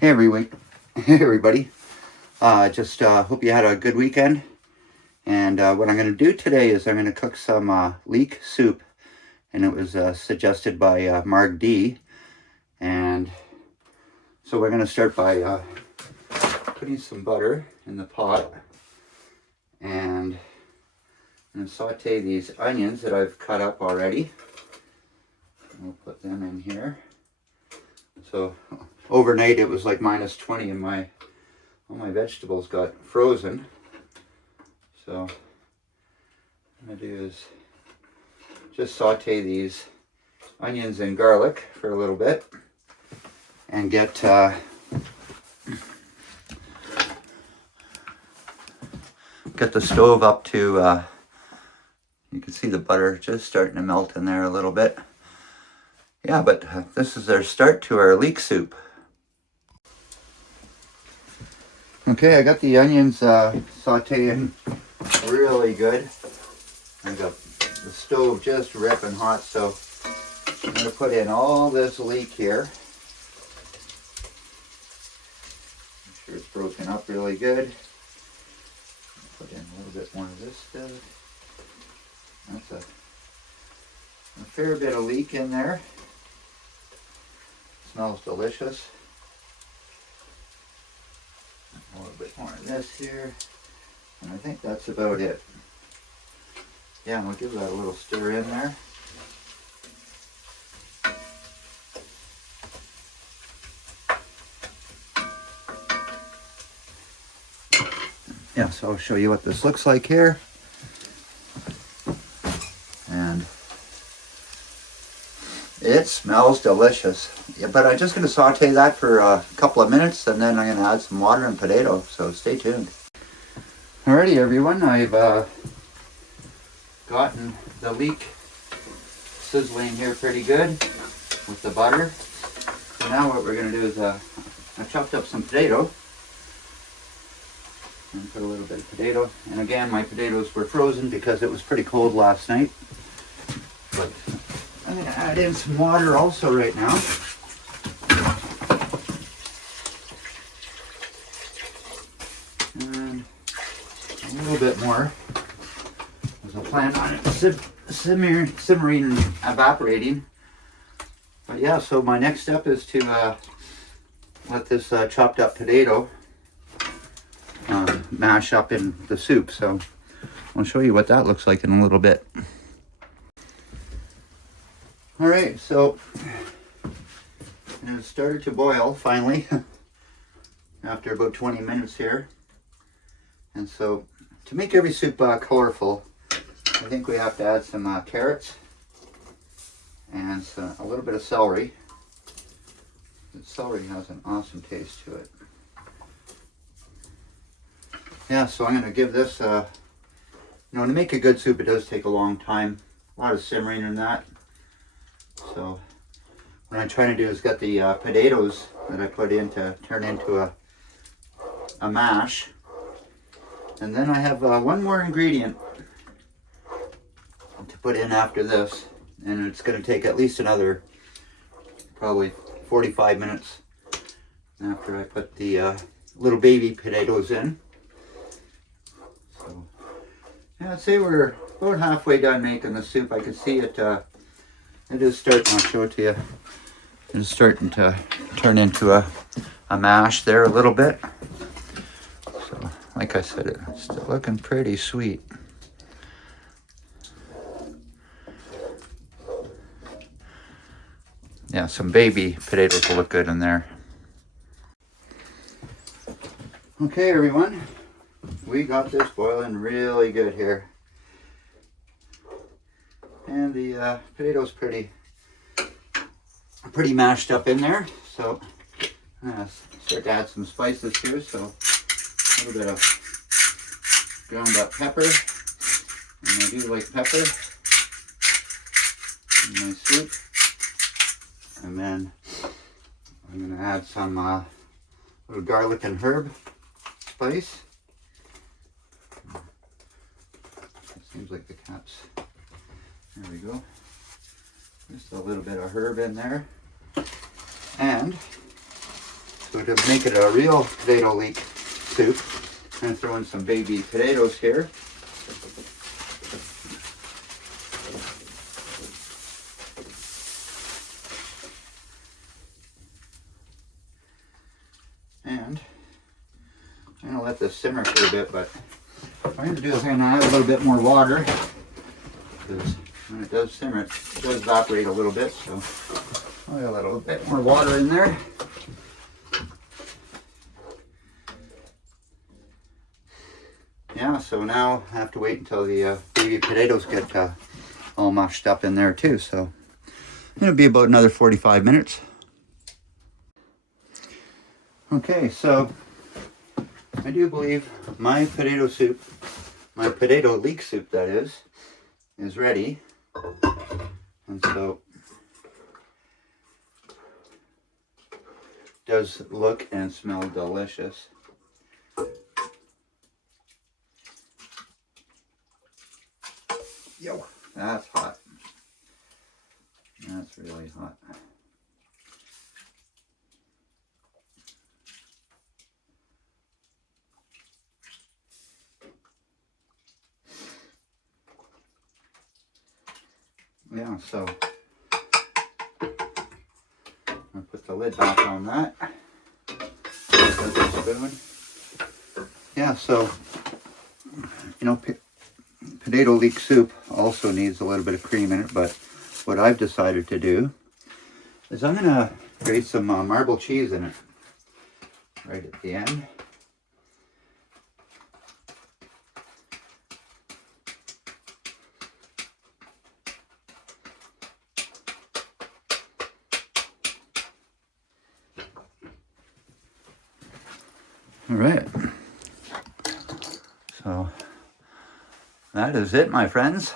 Hey everybody. Just hope you had a good weekend. And what I'm going to do today is I'm going to cook some leek soup. And it was suggested by Mark D. And so we're going to start by putting some butter in the pot. And I'm going to saute these onions that I've cut up already. We'll put them in here. So overnight it was like -20 and all my vegetables got frozen. So what I'm going to do is just saute these onions and garlic for a little bit and get the stove up to, you can see the butter just starting to melt in there a little bit. Yeah, but this is our start to our leek soup. Okay, I got the onions sauteing really good. I got the stove just ripping hot, so I'm going to put in all this leek here. Make sure it's broken up really good. Put in a little bit more of this stuff. That's a fair bit of leek in there. Smells delicious. A little bit more of this here. And I think that's about it. Yeah, and we'll give that a little stir in there. Yeah, so I'll show you what this looks like here. And it smells delicious. Yeah, but I'm just going to saute that for a couple of minutes, and then I'm going to add some water and potato, so stay tuned. Alrighty everyone, I've gotten the leek sizzling here pretty good with the butter. So now what we're going to do is I chopped up some potato. And put a little bit of potato. And again, my potatoes were frozen because it was pretty cold last night. But I'm going to add in some water also right now. And a little bit more. There's a plan on it simmering and evaporating. But yeah, so my next step is to let this chopped up potato mash up in the soup. So I'll show you what that looks like in a little bit. Alright, so it started to boil finally after about 20 minutes here. And so to make every soup colorful, I think we have to add some carrots and a little bit of celery. The celery has an awesome taste to it. Yeah, so I'm going to give this, to make a good soup, it does take a long time. A lot of simmering in that. So what I'm trying to do is get the potatoes that I put in to turn into a mash. And then I have one more ingredient to put in after this. And it's going to take at least another probably 45 minutes after I put the little baby potatoes in. So yeah, I'd say we're about halfway done making the soup. I can see it, it is starting, I'll show it to you. It is starting to turn into a mash there a little bit. So like I said, it's still looking pretty sweet. Yeah, some baby potatoes will look good in there. Okay everyone, we got this boiling really good here. And the potatoes pretty mashed up in there. So I'm gonna start to add some spices here. So a little bit of ground up pepper. And I do like pepper in my soup. And then I'm gonna add some little garlic and herb spice. It seems like the cat's, there we go. Just a little bit of herb in there. And to So to make it a real potato leek soup, I'm going to throw in some baby potatoes here. And I'm going to let this simmer for a bit, but what I'm going to do is I'm going to add a little bit more water, because when it does simmer, it does evaporate a little bit, so I'll add a little bit more water in there. Yeah, so now I have to wait until the baby potatoes get all mushed up in there too, so it'll be about another 45 minutes. Okay, so I do believe my potato soup, my potato leek soup that is ready. And so it does look and smell delicious. Yo, that's hot. That's really hot. Yeah, so I'll put the lid back on that. With a spoon. Yeah, so, you know, potato leek soup also needs a little bit of cream in it, but what I've decided to do is I'm going to grate some marble cheese in it right at the end. All right, so that is it, my friends.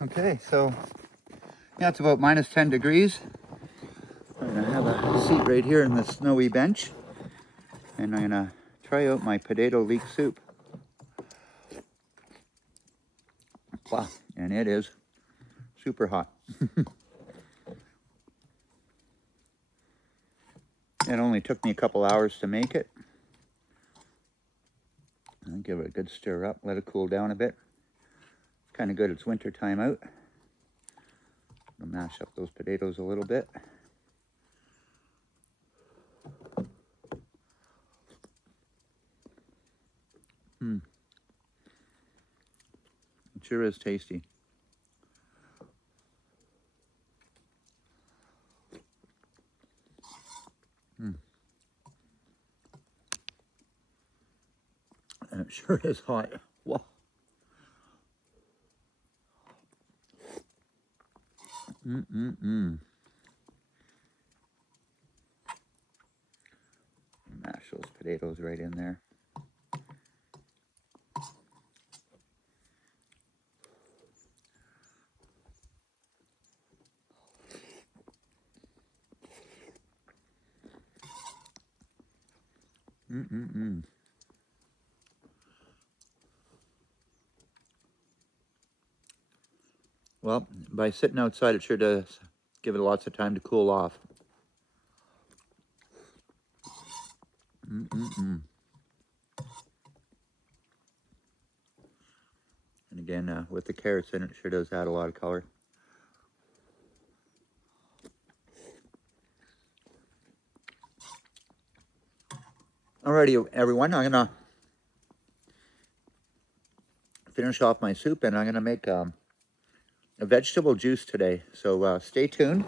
Okay, so yeah, it's about minus 10 degrees. I'm gonna have a seat right here in the snowy bench, and I'm gonna try out my potato leek soup. Wow, and it is super hot. It only took me a couple hours to make it. I'll give it a good stir up, let it cool down a bit. It's kind of good, it's winter time out. I'll mash up those potatoes a little bit. It sure is tasty. And it sure is hot. Whoa. Mash those potatoes right in there. Well, by sitting outside, it sure does give it lots of time to cool off. And again, with the carrots in it, sure does add a lot of color. Alrighty, everyone, I'm gonna finish off my soup, and I'm gonna make a vegetable juice today. So stay tuned.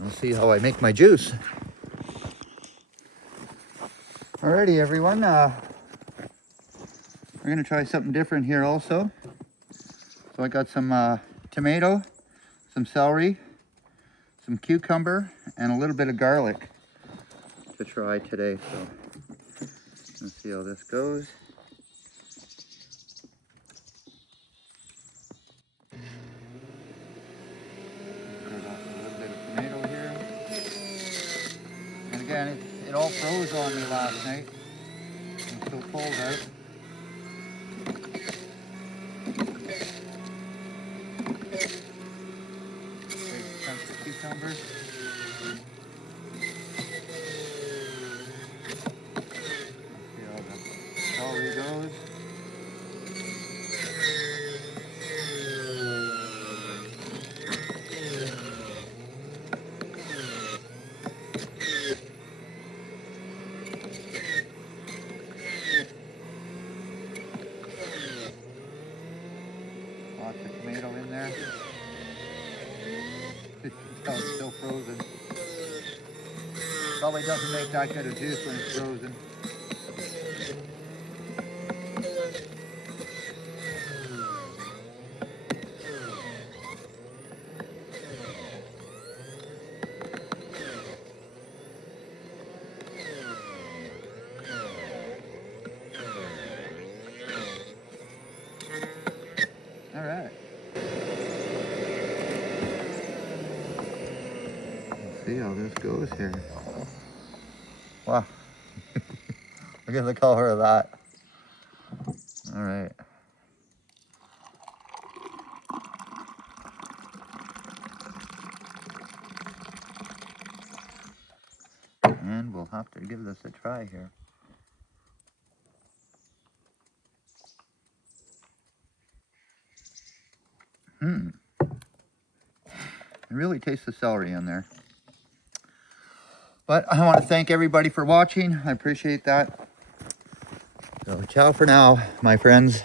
We'll see how I make my juice. Alrighty, everyone. We're gonna try something different here also. So I got some tomato, some celery, some cucumber, and a little bit of garlic to try today. So let's see how this goes. And again, it all froze on me last night. It's so cold out. Big temperature. cucumber. See how the celery goes. Lots of tomato in there. Oh, it's still frozen. Probably doesn't make that good of juice when it's frozen. All right. Let's see how this goes here. Wow. Look at the color of that. All right. And we'll have to give this a try here. You really taste the celery in there. But I want to thank everybody for watching. I appreciate that. So ciao for now, my friends.